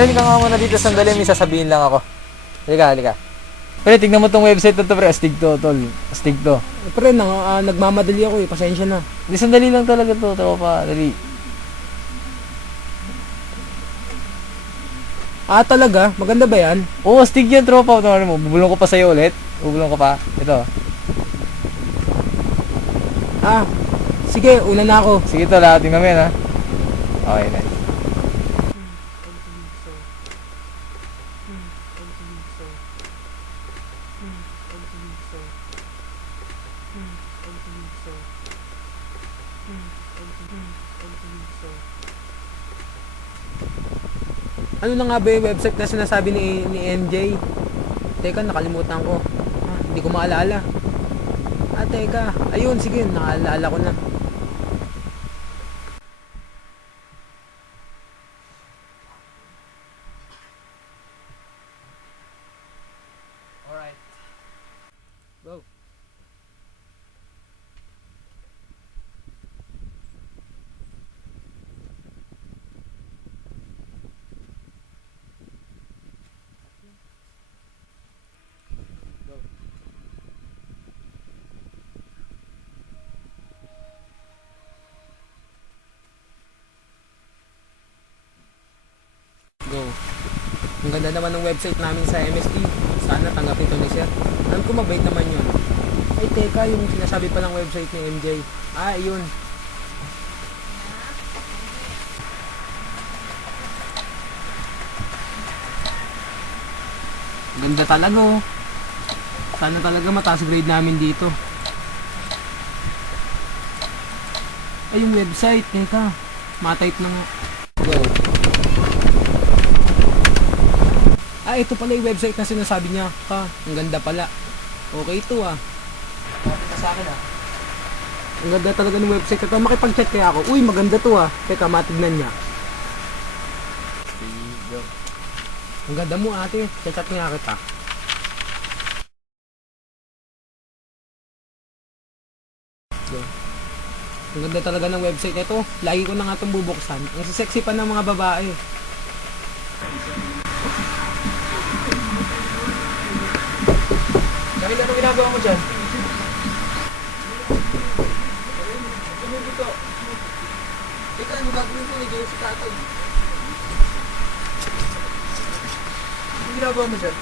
Pero hindi ka nga muna dito sandali, may sasabihin lang ako. Halika. Pero tignan mo tong website na to, pre. Astig to, tol. Astig to. Pre, nagmamadali ako eh. Pasensya na. Hindi, sandali lang talaga to, tropa. Dali. Ah, talaga? Maganda ba yan? Oo, astig yan, tropa. Ano mo, bubulong ko pa sa'yo ulit. Bubulong ko pa. Ito. Ah, sige, una na ako. Sige to, lahat. Tingnan mo yan, ha. Okay, nice. Ano na nga ba yung website na sinasabi ni NJ? Teka, nakalimutan ko. Hindi ko maalala. Teka. Ayun, sige, naalala ko na. Alright. Go. Go. Ang ganda naman ng website namin sa MST. Sana tanggapin ito ni Sir. Alam ko mabait naman yun. Ay, teka, yung sinasabi pa ng website ni MJ. Yun. Ganda talaga oh. Sana talaga mataas grade namin dito. Ay, yung website, teka. Matype na nga. Go. Ito pala yung website na sinasabi niya. Ang ganda pala. Okay ito Sabi ka sa akin, ha. Ang ganda talaga ng website ito. Makipag-chat kaya ako. Uy, maganda to Teka, matignan niya. Ang ganda mo ate. Chat nga kita. Go. Ang ganda talaga ng website ito. Lagi ko na nga itong bubuksan. Ang sexy pa ng mga babae. Dahil ano ginagawa mo dyan? Teka, ano gagawin ko? Nagawin si tatay. Ano ginagawa mo dyan?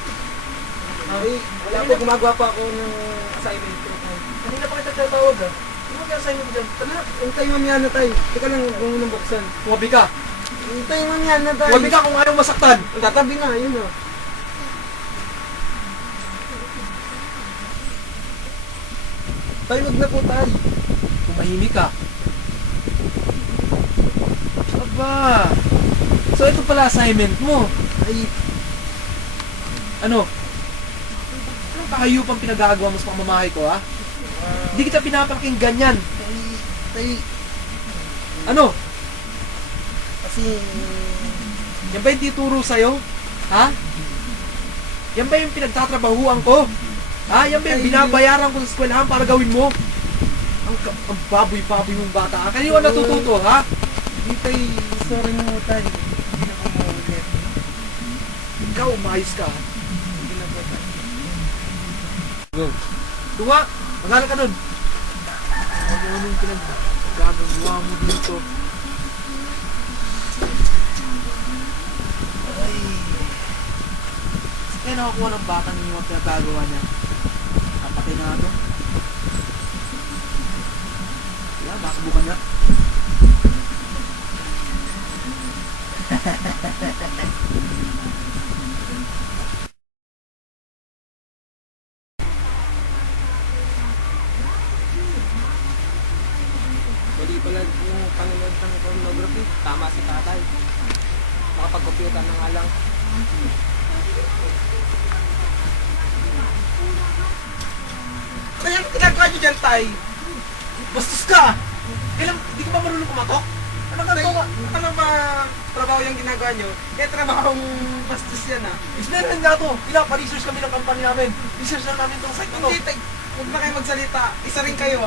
Wala po. Gumagawa pa ako ng assignment ko. Kanina pa kita tatawag, ha. Ano mag-assign mo dyan? Tala, hintay mamaya na tayo. Teka lang, huwag mo nang buksan. Tumabi ka. Hintay mamaya na tayo. Tumabi ka kung ayaw masaktan. Tatabi na, yun Tayo, wag na po tayo. Tumahimik ka. Aba. So ito pala assignment mo. Ay, Ano? Anong kahayupang pinagagawa mo sa pamamahay ko, ha? Hindi kita pinapakinggan yan. tay, Ano? kasi, Yan ba yung tituro sa'yo? Ha? Yan ba yung pinagtatrabahuan ko? Ha? Yan ba yung binabayaran ko sa eskwelahan para gawin mo? Ang baboy-baboy mong bata. Kanino ka natututo, ha? di tay, sorry mo tay. Hindi na ako maulit. Ikaw, umayos ka, ha? Hindi na po tay. Go. Tunga! Maghala ka dun. Ano yung pinagagawa mo dito? Ay. Kaya nakakuha ng batang yung mga pinagagawa niya. Kapatay na ito. Yan, nakabukan niya. Mali pala yung panonood ng pornography. Tama si tatay. Makapag-computer na nga lang. Kaya ano ginagawa niyo dyan, tay? Bastos ka! Kailan, di ka ba marunong kumatok? Ano ba trabaho yung ginagawa nyo? Trabahong bastos yan Explain nga to. Pa-research kami ng company namin. Research na namin tong site na to. Huwag na kayo magsalita. Isa rin kayo